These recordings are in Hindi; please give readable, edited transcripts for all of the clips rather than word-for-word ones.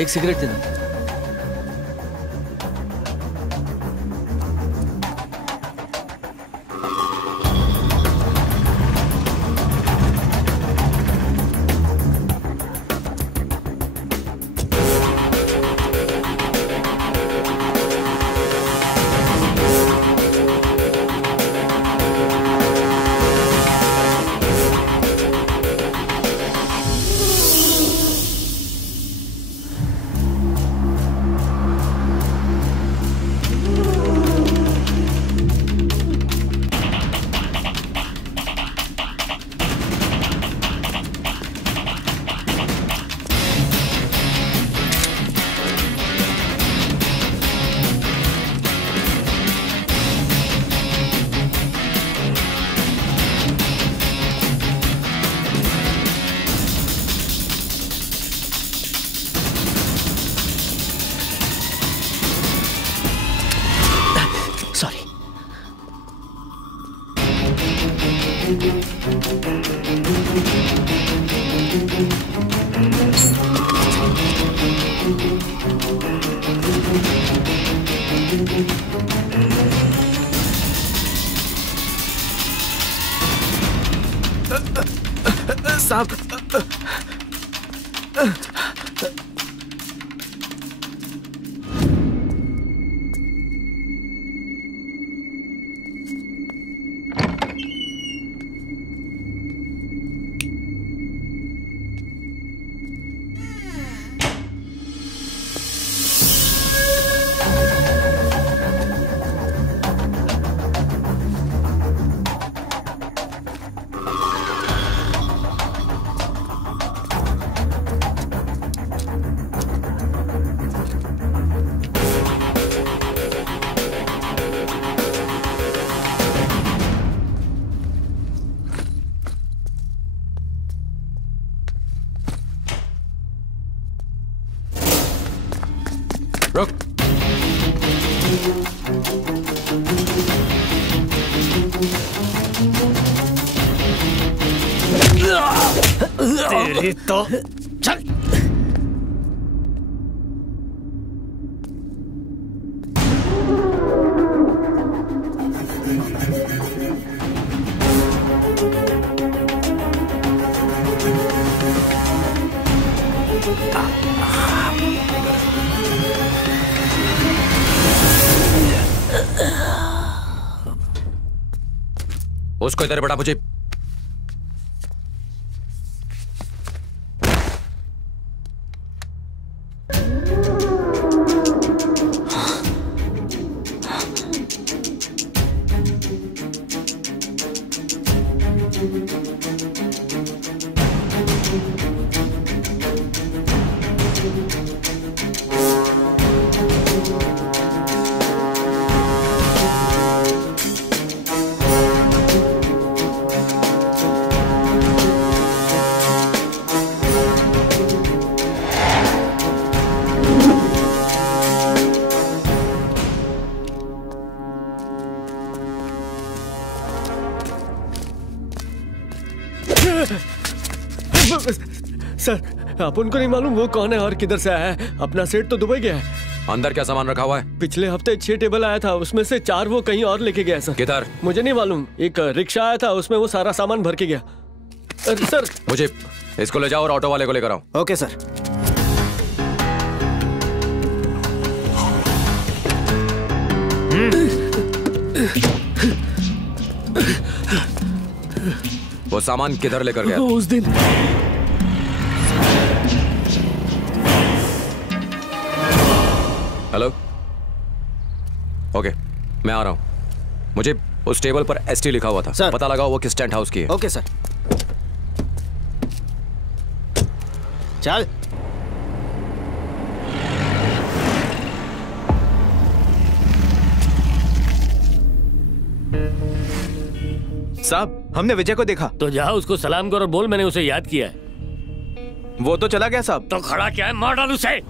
एक सिगरेट देना। तेरी तो चल। उसको इधर बड़ा मुझे। सर आप उनको नहीं मालूम वो कौन है और किधर से आया है? अपना सेठ तो दुबई गया है। अंदर क्या सामान रखा हुआ है? पिछले हफ्ते 6 टेबल आया था, उसमें से 4 वो कहीं और लेके गया सर। किधर? मुझे नहीं मालूम। एक रिक्शा आया था, उसमें वो सारा सामान भर के गया। सर मुझे इसको ले जाओ और ऑटो वाले को लेकर आओ। Okay sir. वो सामान किधर लेकर गया? उस दिन हेलो, ओके मैं आ रहा हूं। मुझे उस टेबल पर एसटी लिखा हुआ था सर। पता लगाओ वो किस टेंट हाउस की है। Okay sir. चल। साहब हमने विजय को देखा। तो जा उसको सलाम कर और बोल मैंने उसे याद किया है। वो तो चला गया साहब। तो खड़ा क्या है, मार डाल उसे।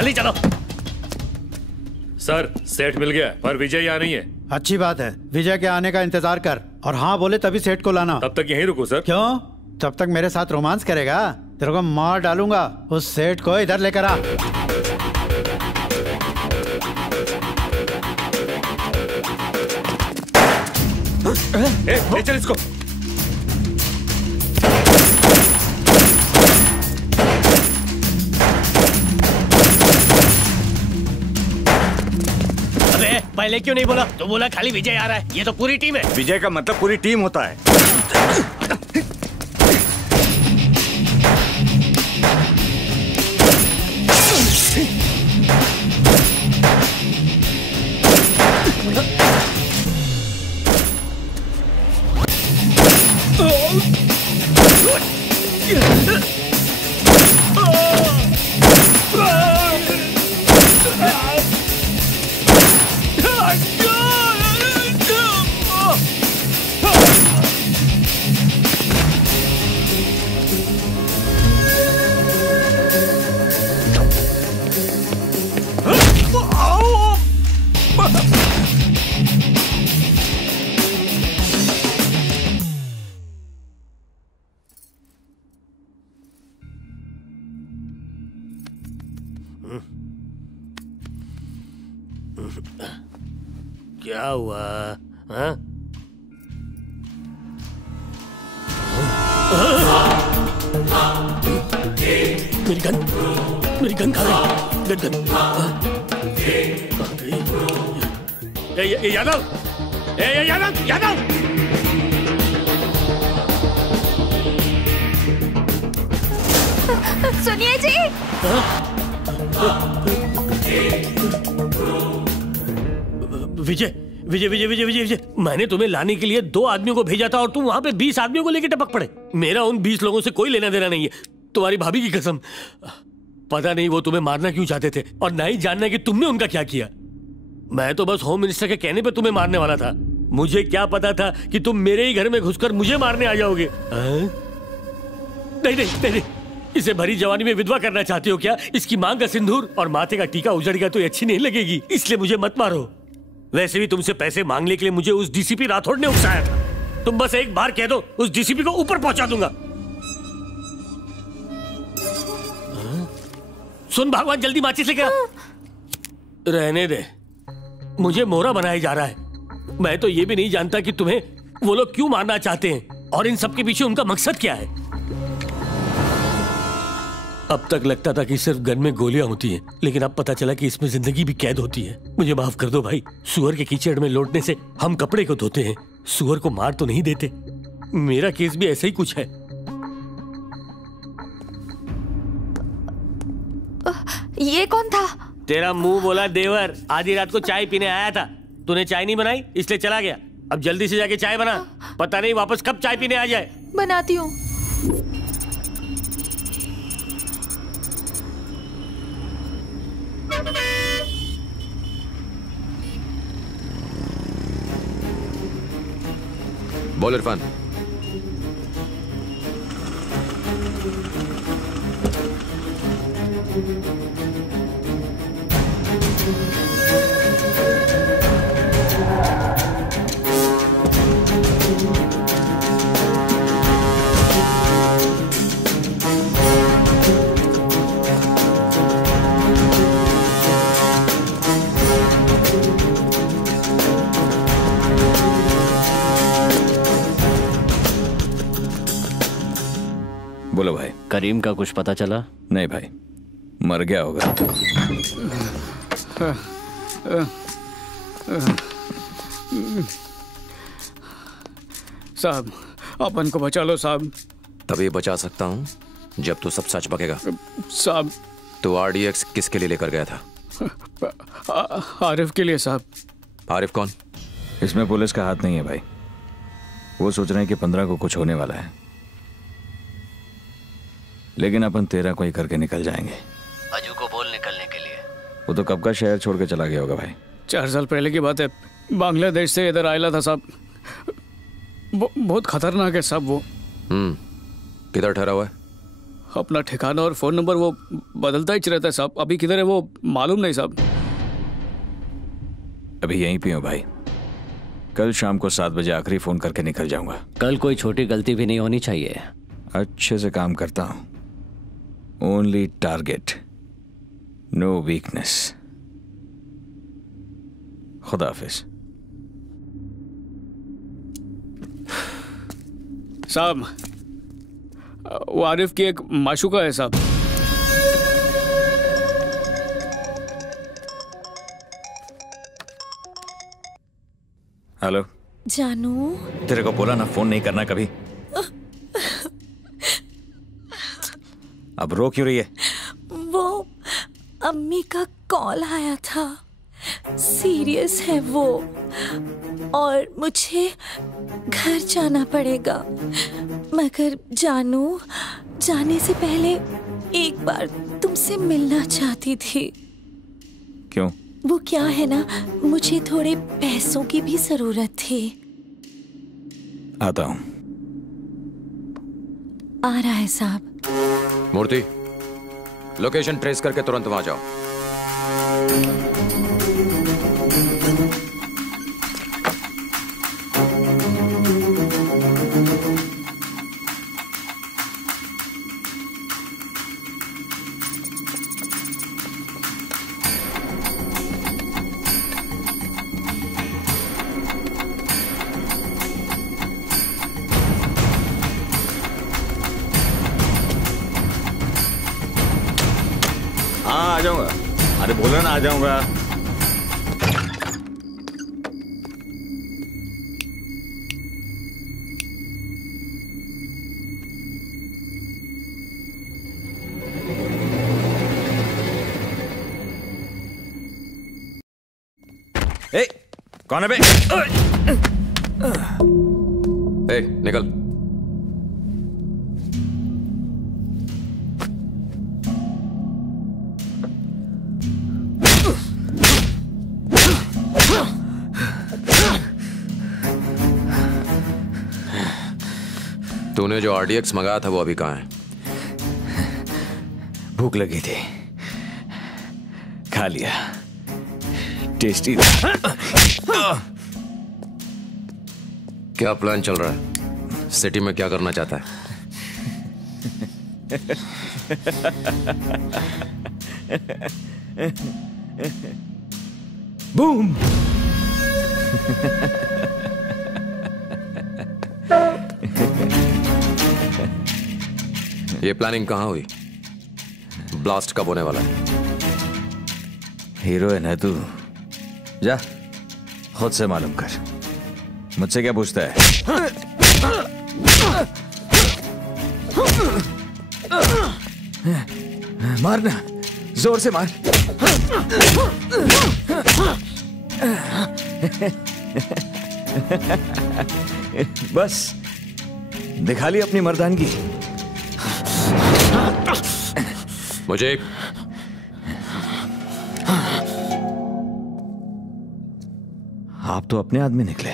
जल्दी चलो। सर सेठ मिल गया पर विजय यहाँ नहीं है। अच्छी बात है, विजय के आने का इंतजार कर और हाँ बोले तभी सेठ को लाना। तब तक यहीं रुको सर। क्यों? तब तक मेरे साथ रोमांस करेगा? तेरे को मार डालूंगा। उस सेठ को इधर लेकर आ। ले चल इसको। अबे पहले क्यों नहीं बोला? तो बोला खाली विजय आ रहा है। ये तो पूरी टीम है। विजय का मतलब पूरी टीम होता है। क्या हुआ? हाँ? मेरी गन कहाँ गई? गन कहाँ गई? यादव, यादव। सुनिए जी। विजय, मैंने तुम्हें लाने के लिए 2 आदमियों को भेजा था और तुम वहां पे 20 आदमियों को लेकर टपक पड़े। मेरा उन 20 लोगों से कोई लेना देना नहीं है। तुम्हारी भाभी की कसम, पता नहीं वो तुम्हें मारना क्यों चाहते थे और ना ही जानना कि तुमने उनका क्या किया। मैं तो बस होम मिनिस्टर के कहने पे तुम्हें मारने वाला था। मुझे क्या पता था कि तुम मेरे ही घर में घुसकर मुझे मारने आ जाओगे। नहीं, इसे भरी जवानी में विधवा करना चाहते हो क्या? इसकी मांग का सिंदूर और माथे का टीका उजड़ गया तो ये अच्छी नहीं लगेगी, इसलिए मुझे मत मारो। वैसे भी तुमसे पैसे मांगने के लिए मुझे उस डीसीपी राठौड़ ने उकसाया था। तुम बस एक बार कह दो, उस डीसीपी को ऊपर पहुंचा दूंगा। सुन भगवान, जल्दी माचिस लेके आ। रहने दे, मुझे मोहरा बनाया जा रहा है। मैं तो ये भी नहीं जानता कि तुम्हें वो लोग क्यों मारना चाहते हैं और इन सब के पीछे उनका मकसद क्या है। अब तक लगता था कि सिर्फ गन में गोलियां होती हैं, लेकिन अब पता चला कि इसमें जिंदगी भी कैद होती है। मुझे माफ कर दो भाई। सुअर के कीचड़ में लौटने से हम कपड़े को धोते हैं, सुअर को मार तो नहीं देते। मेरा केस भी ऐसा ही कुछ है। ये कौन था? तेरा मुंह बोला देवर। आधी रात को चाय पीने आया था, तूने चाय नहीं बनाई इसलिए चला गया। अब जल्दी से जाके चाय बना, पता नहीं वापस कब चाय पीने आ जाए। बनाती हूँ। बोल इरफान। बोलो भाई। करीम का कुछ पता चला? नहीं भाई, मर गया होगा। साहब, अपन को बचा लो साहब। तभी बचा सकता हूँ जब तू सब सच बकेगा। साहब, तो आरडीएक्स किसके लिए लेकर गया था? आरिफ के लिए साहब। आरिफ कौन? इसमें पुलिस का हाथ नहीं है भाई। वो सोच रहे हैं कि 15 को कुछ होने वाला है, लेकिन अपन 13 को ही करके निकल जाएंगे। अजू को बोल निकलने के लिए। वो तो कब का शहर छोड़ के चला गया होगा भाई। 4 साल पहले की बात है। बांग्लादेश से इधर आया था साहब। बहुत खतरनाक है साहब वो। किधर ठहरा हुआ है? अपना ठिकाना और फोन नंबर वो बदलता ही रहता है साहब। अभी किधर है वो मालूम नहीं साहब। अभी यहीं पे हूँ भाई। कल शाम को 7 बजे आखिरी फोन करके निकल जाऊंगा। कल कोई छोटी गलती भी नहीं होनी चाहिए। अच्छे से काम करता हूँ। Only target, no weakness. खुदा हाफिज। साहब वो आरिफ की एक माशूका है साहब। हेलो जानू, तेरे को बोला ना फोन नहीं करना कभी। अब रो क्यों रही है? वो अम्मी का कॉल आया था, सीरियस है वो, और मुझे घर जाना पड़ेगा। मगर जानू, जाने से पहले एक बार तुमसे मिलना चाहती थी। क्यों? वो क्या है ना, मुझे थोड़े पैसों की भी जरूरत थी। आता हूं। आ रहा है साहब। मूर्ति, लोकेशन ट्रेस करके तुरंत वहां जाओ। हाँ आ जाऊंगा। अरे बोलो ना आ जाऊंगा। ए, कौन है बे? ए, निकल। तूने जो RDX मंगाया था वो अभी कहाँ है? भूख लगी थी, खा लिया। टेस्टी था। क्या प्लान चल रहा है? सिटी में क्या करना चाहता है? बूम। ये प्लानिंग कहाँ हुई? ब्लास्ट कब होने वाला है? हीरो है ना तू, जा खुद से मालूम कर। मुझसे क्या पूछता है? मारना, जोर से मार। बस दिखा ली अपनी मर्दानगी। मुझे आप तो अपने आदमी निकले,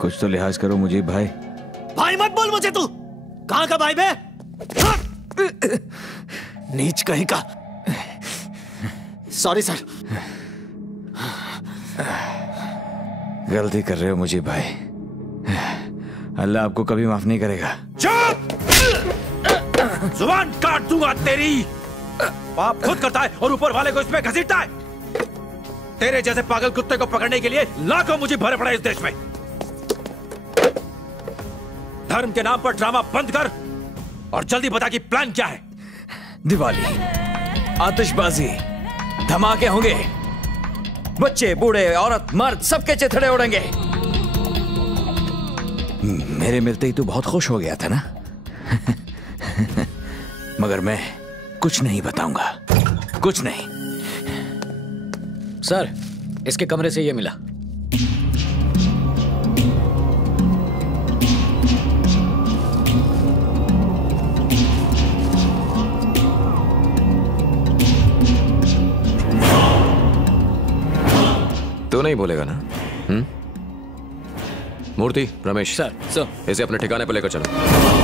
कुछ तो लिहाज करो मुझे भाई। भाई मत बोल मुझे तू। कहां का भाई बे? नीच कहीं का। Sorry sir. गलती कर रहे हो मुझे भाई, अल्लाह आपको कभी माफ नहीं करेगा। चुप! जुबान काट दूंगा तेरी। पाप खुद करता है और ऊपर वाले को इसमें घसीटता है। तेरे जैसे पागल कुत्ते को पकड़ने के लिए लाखों मुझे भरे पड़े इस देश में। धर्म के नाम पर ड्रामा बंद कर और जल्दी बता कि प्लान क्या है। दिवाली, आतिशबाजी, धमाके होंगे, बच्चे बूढ़े औरत मर्द सबके चिथड़े उड़ेंगे। मेरे मिलते ही तू बहुत खुश हो गया था ना? मगर मैं कुछ नहीं बताऊंगा, कुछ नहीं। सर, इसके कमरे से ये मिला। तो नहीं बोलेगा ना? मूर्ति, रमेश सर, इसे अपने ठिकाने पर लेकर चलो।